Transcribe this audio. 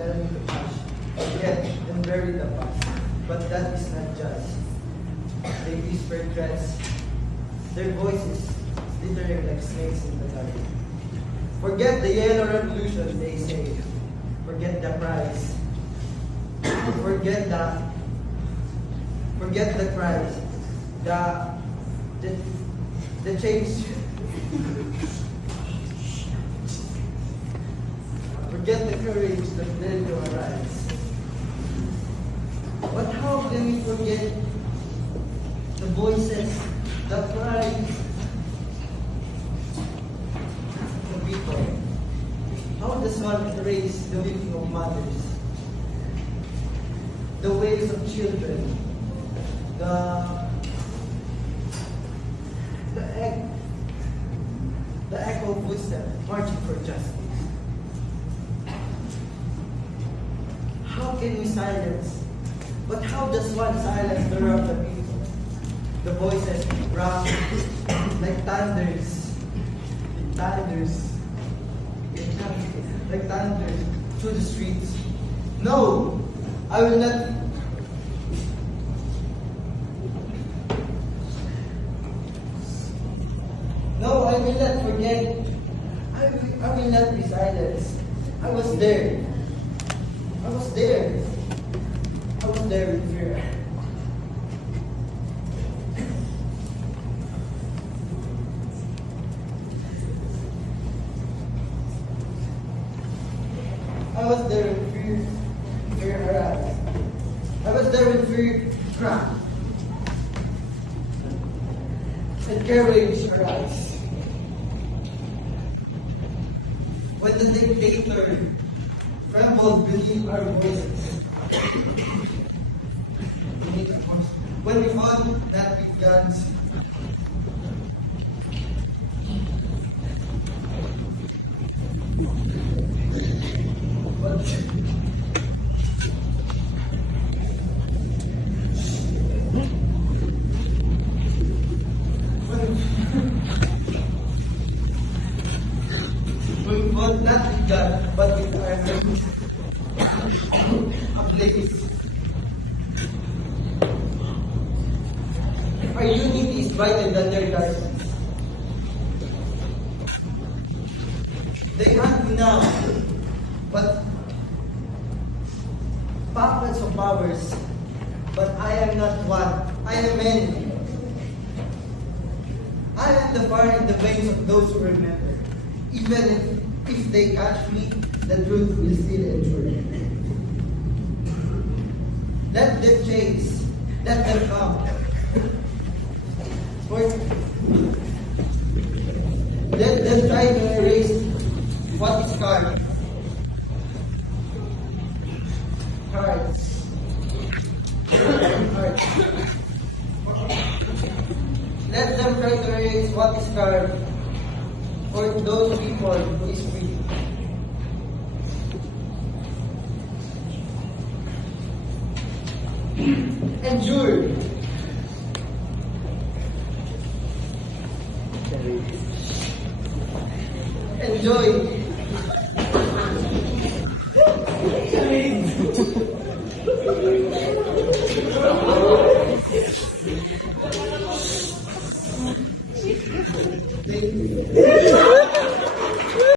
tell me to hush, forget, and bury the past. But that is not just. They whisper threats, their voices glittering like snakes in the dark. Forget the yellow revolution, they say. Forget the prize. Forget the cries. The change. Forget the courage that led to arise. But how can we forget the voices, the cries, the people? How does one erase the weeping of mothers, the wails of children, the echo of footsteps marching for justice? How can we silence? But how does one silence the roar of the people? The voices rock like thunders, like thunders through the streets. No, I will not. No, I will not forget. I will not be silenced. I was there. I was there. I was there with fear. I was there with fear arise. I was there with fear crack. And courage arise. When the dictator trembled beneath our voices. When we fought not with guns, we fought not with guns, but with our hands. Ablaze. Our unity is brighter than their darkness. They hunt me now, but puppets of powers. But I am not one. I am many. I am the fire in the veins of those who remember. Even if they catch me, the truth will still endure. Let them chase. Let them come. Let them try to erase what is scarred. Hearts. Let them try to erase what is scarred for those people who is free. Endure.